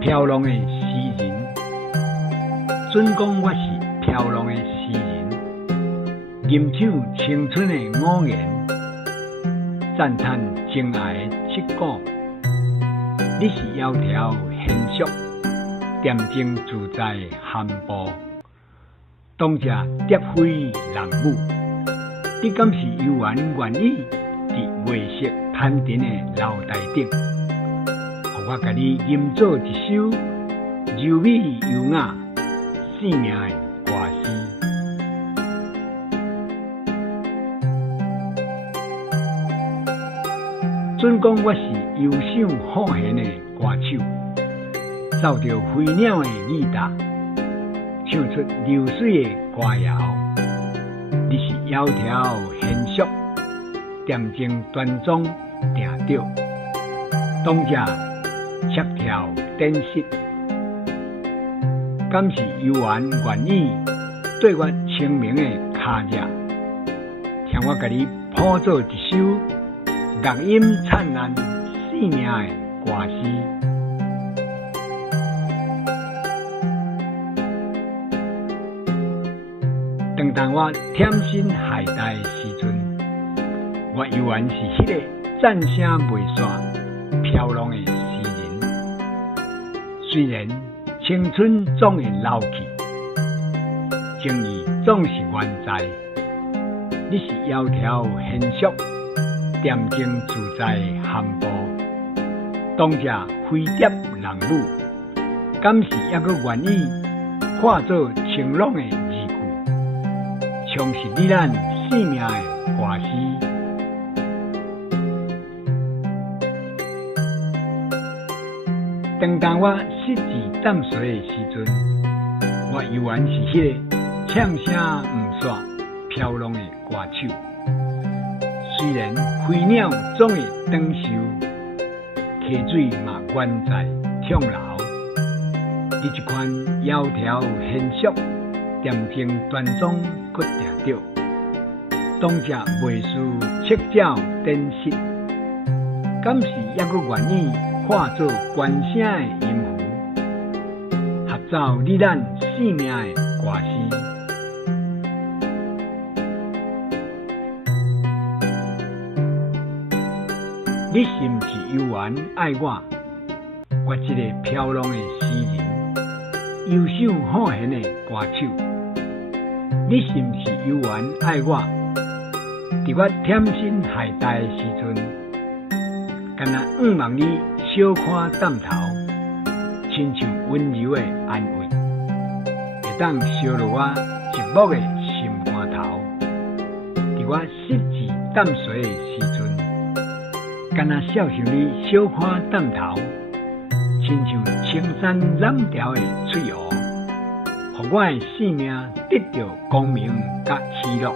飘浪的诗人，准讲我是飘浪的诗人，吟唱青春的五言，赞叹情爱的七古。你是窈窕贤淑，恬静自在的含步，当这蝶飞人舞。你敢是悠然愿意伫月色攀藤的楼台顶，互我甲你吟做一首柔美优雅生命的歌诗。准讲我是忧伤好弦的歌手，奏着飞鸟的语答，唱出流水的歌谣。你是窈窕贤淑，恬静端庄定着，当这恰跳展示，敢是悠然愿意对我清明的脚惹，听我甲你谱做一首乐音灿烂生命的歌诗。当我忝身海带的时阵，我依然是迄个赞声袂煞、飘浪的诗人。虽然青春总会老去，情义总是原在。你是窈窕贤淑，恬静自在的含步，当这飞蝶人舞，敢是还阁愿意化作晴朗的字句，充实你咱生命的歌诗。当我失志淡水的时阵，我依然是迄个唱声唔煞、飘浪的歌手。虽然飞鸟总会长寿，溪水嘛原在畅流。你这款窈窕贤淑、恬静端庄，搁定着，当这袂输七鸟展示，敢是还阁愿意化作关声的音符，合奏你咱生命的歌诗。你是毋是悠然爱我？我这个飘浪的诗人，忧伤好弦的歌手。你是毋是悠然爱我？伫我忝身海带的时阵，敢若望你小看淡头，亲像温柔的安慰，会当烧落我寂寞的心肝头。伫我失志淡水的时阵，敢若笑想你小看淡头，亲像青山染条的翠湖，互我的生命得到光明甲喜乐。